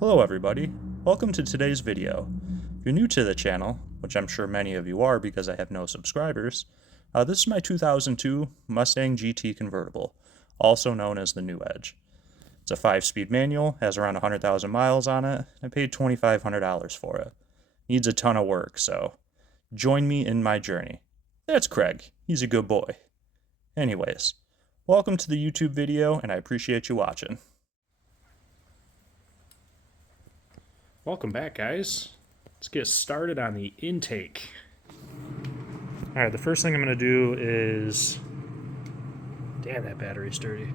Hello everybody, welcome to today's video. If you're new to the channel, which I'm sure many of you are because I have no subscribers, this is my 2002 Mustang GT Convertible, also known as the New Edge. It's a 5-speed manual, has around 100,000 miles on it, I paid $2,500 for it. Needs a ton of work, so join me in my journey. That's Craig, he's a good boy. Anyways, welcome to the YouTube video and I appreciate you watching. Welcome back, guys. Let's get started on the intake. Alright, the first thing I'm going to do is... Damn, that battery's dirty.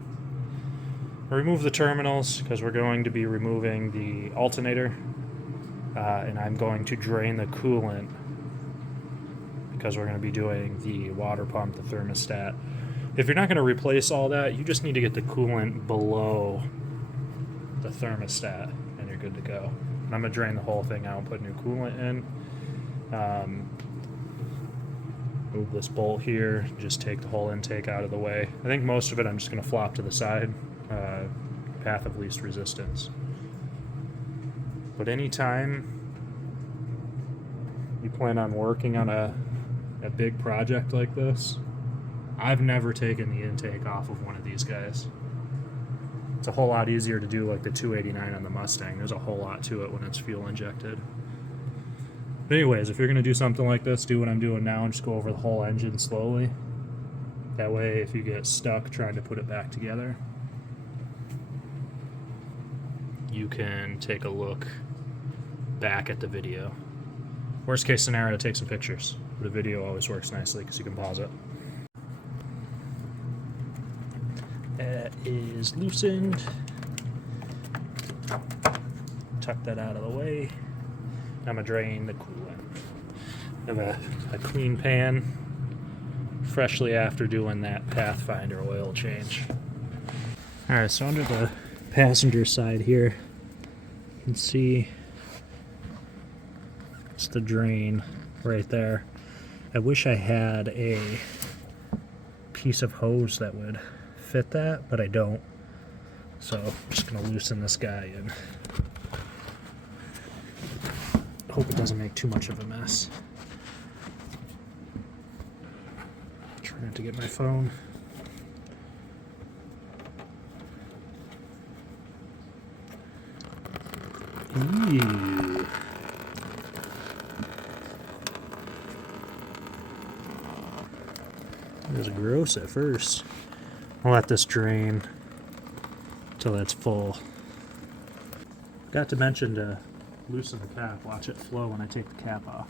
Remove the terminals, because we're going to be removing the alternator. And I'm going to drain the coolant, because we're going to be doing the water pump, the thermostat. If you're not going to replace all that, you just need to get the coolant below the thermostat, and you're good to go. And I'm going to drain the whole thing out and put new coolant in. Move this bolt here, just take the whole intake out of the way. I think most of it I'm just going to flop to the side, path of least resistance. But anytime you plan on working on a big project like this, I've never taken the intake off of one of these guys. It's a whole lot easier to do like the 289 on the Mustang. There's a whole lot to it when it's fuel injected. But anyways, if you're going to do something like this, do what I'm doing now and just go over the whole engine slowly. That way, if you get stuck trying to put it back together, you can take a look back at the video. Worst case scenario, take some pictures. But a video always works nicely because you can pause it. That is loosened. Tuck that out of the way. I'm going to drain the coolant. I have a clean pan, freshly after doing that Pathfinder oil change. Alright, so under the passenger side here, you can see it's the drain right there. I wish I had a piece of hose that would fit that, but I don't. So I'm just going to loosen this guy in. Hope it doesn't make too much of a mess. Try not to get my phone. Ew. It was gross at first. I'll let this drain until it's full. Got to mention to loosen the cap. Watch it flow when I take the cap off.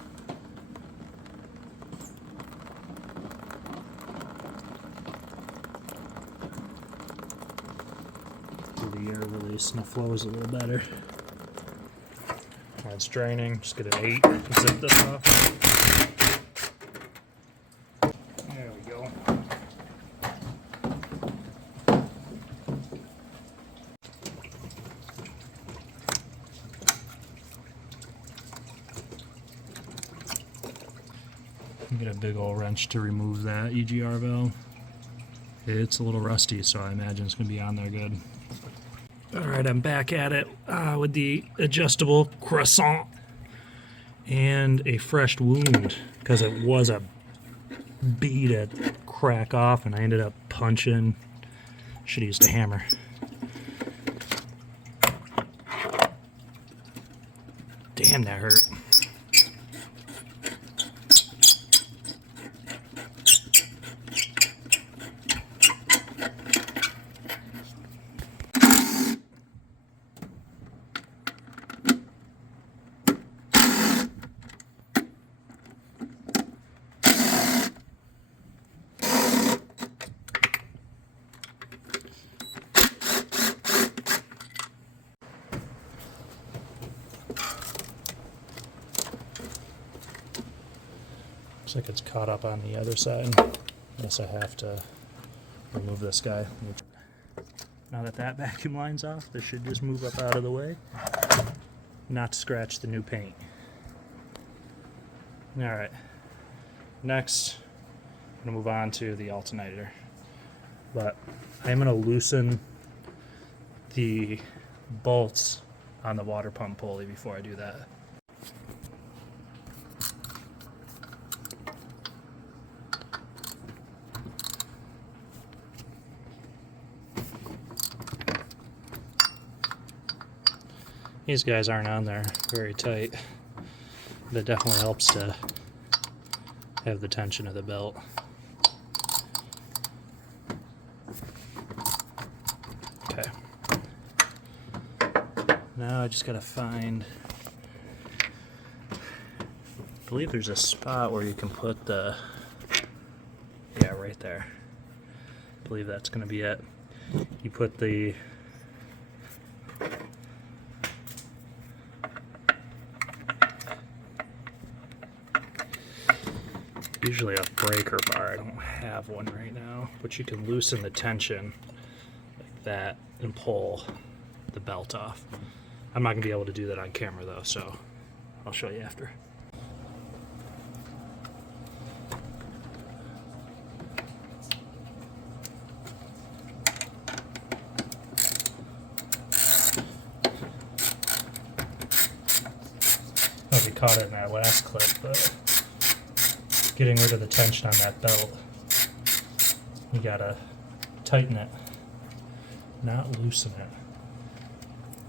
Do the air release and the flow is a little better. When it's draining, just get an 8 and zip this off. There we go. Get a big old wrench to remove that EGR valve. It's a little rusty, so I imagine it's going to be on there good. Alright, I'm back at it with the adjustable croissant and a fresh wound, because it was a bee to crack off and I ended up punching. Should have used a hammer. Damn, that hurt. Looks like it's caught up on the other side. Guess I have to remove this guy. Now that that vacuum line's off, this should just move up out of the way, not to scratch the new paint. Alright, next I'm going to move on to the alternator. But I'm going to loosen the bolts on the water pump pulley before I do that. These guys aren't on there very tight, but it definitely helps to have the tension of the belt. Okay. Now I just gotta find, I believe there's a spot where you can put the, yeah, right there. I believe that's gonna be it. You put the usually a breaker bar. I don't have one right now, but you can loosen the tension like that and pull the belt off. I'm not gonna be able to do that on camera though, so I'll show you after. Oh, we caught it in that last clip, but getting rid of the tension on that belt, you gotta tighten it, not loosen it.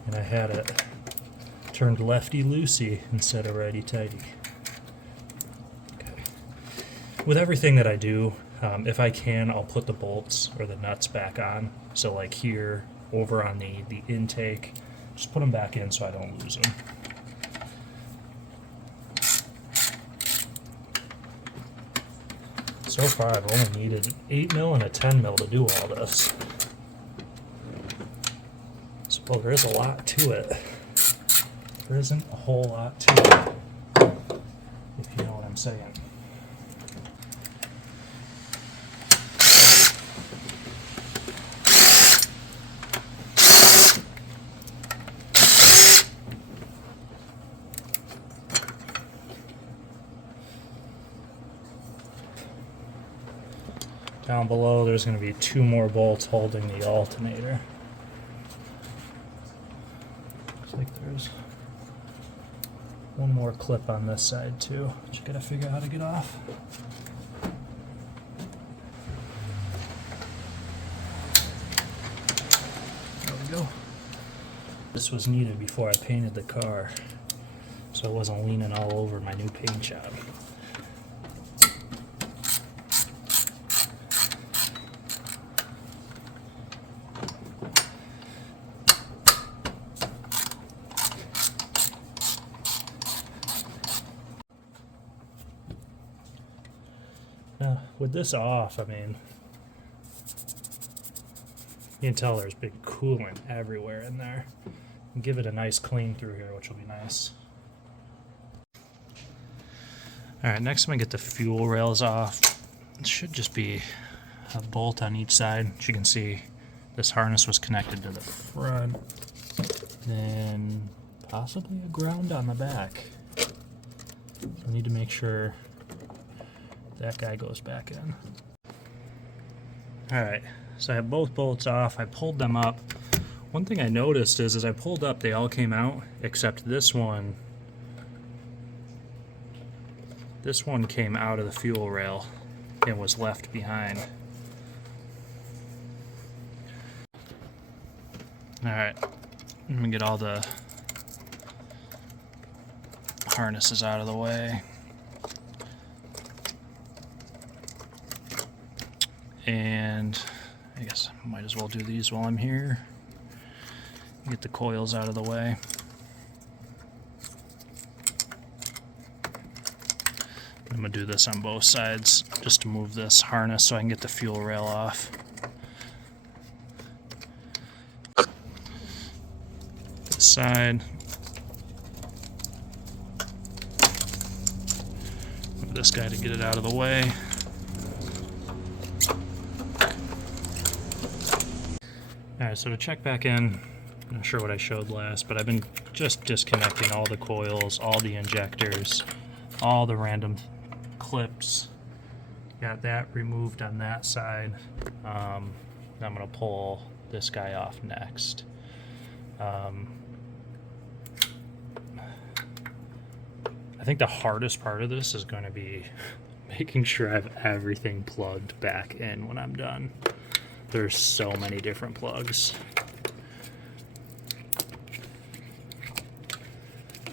And I had it turned lefty-loosey instead of righty-tighty. Okay. With everything that I do, if I can, I'll put the bolts or the nuts back on. So like here, over on the intake, just put them back in so I don't lose them. So far, I've only needed 8 mil and a 10 mil to do all this. So, well, there is a lot to it. There isn't a whole lot to it, if you know what I'm saying. Down below, there's going to be 2 more bolts holding the alternator. Looks like there's 1 more clip on this side too, which you got to figure out how to get off. There we go. This was needed before I painted the car, so it wasn't leaning all over my new paint job. Now, with this off, I mean, you can tell there's big coolant everywhere in there. And give it a nice clean through here, which will be nice. Alright, next I'm going to get the fuel rails off. It should just be a bolt on each side. As you can see, this harness was connected to the front. Then possibly a ground on the back. I need to make sure that guy goes back in. Alright, so I have both bolts off. I pulled them up. One thing I noticed is as I pulled up, they all came out, except this one. This one came out of the fuel rail and was left behind. Alright, I'm gonna get all the harnesses out of the way. And I guess I might as well do these while I'm here. Get the coils out of the way. I'm gonna do this on both sides just to move this harness so I can get the fuel rail off. This side. Move this guy to get it out of the way. Alright, so to check back in, I'm not sure what I showed last, but I've been just disconnecting all the coils, all the injectors, all the random clips. Got that removed on that side. I'm going to pull this guy off next. think the hardest part of this is going to be making sure I have everything plugged back in when I'm done. There's so many different plugs.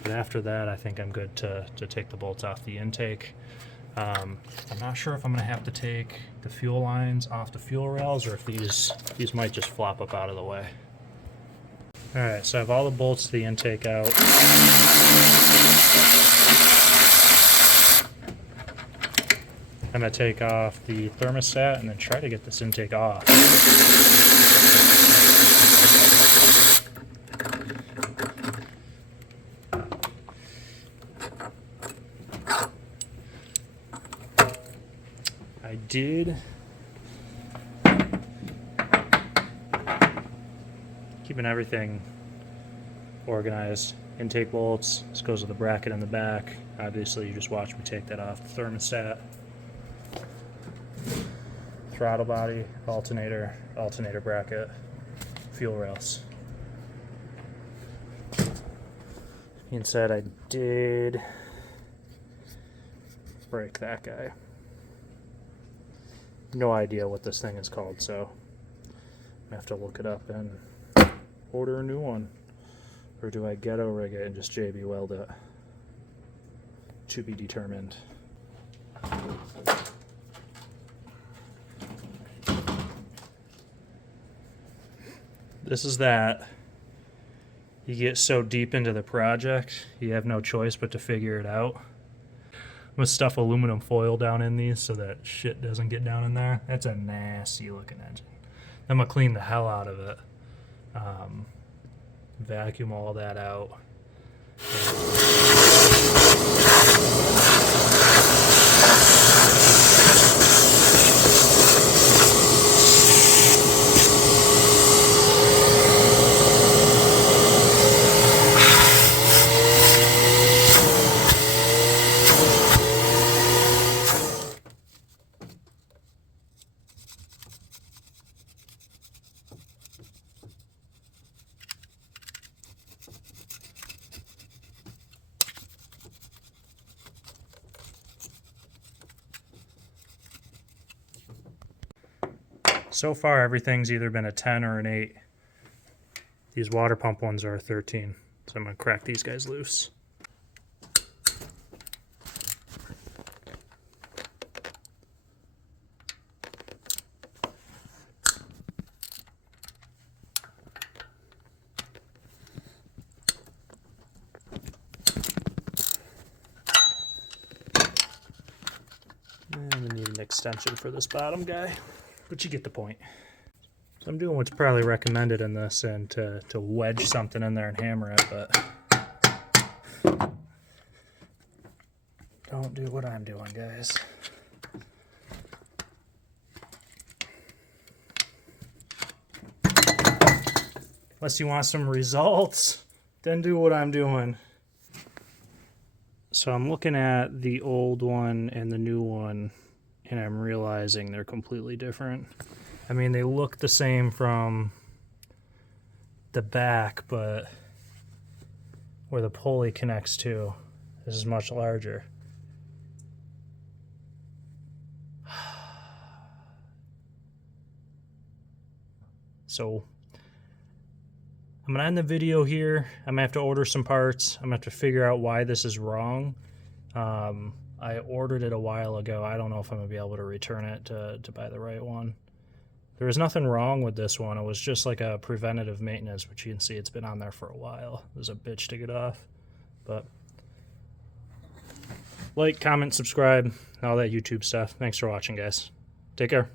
But after that, I think I'm good to take the bolts off the intake. I'm not sure if I'm going to have to take the fuel lines off the fuel rails or if these might just flop up out of the way. Alright, so I have all the bolts to the intake out. I'm going to take off the thermostat and then try to get this intake off. I did keeping everything organized. Intake bolts, this goes with the bracket in the back. Obviously, you just watch me take that off. The thermostat, throttle body, alternator bracket, fuel rails. Being said, I did break that guy. No idea what this thing is called, so I have to look it up and order a new one. Or do I ghetto rig it and just JB weld it? To be determined. This is that. You get so deep into the project, you have no choice but to figure it out. I'm gonna stuff aluminum foil down in these so that shit doesn't get down in there. That's a nasty looking engine. I'm gonna clean the hell out of it. Vacuum all that out. So far, everything's either been a 10 or an 8. These water pump ones are a 13, so I'm going to crack these guys loose. And we need an extension for this bottom guy. But you get the point. So I'm doing what's probably recommended in this and to wedge something in there and hammer it, but don't do what I'm doing, guys. Unless you want some results, then do what I'm doing. So I'm looking at the old one and the new one, and I'm realizing they're completely different. I mean, they look the same from the back, but where the pulley connects to, this is much larger. So I'm gonna end the video here. I'm gonna have to order some parts. I'm gonna have to figure out why this is wrong. I ordered it a while ago. I don't know if I'm going to be able to return it to buy the right one. There was nothing wrong with this one. It was just like a preventative maintenance, which you can see it's been on there for a while. It was a bitch to get off. But like, comment, subscribe, all that YouTube stuff. Thanks for watching, guys. Take care.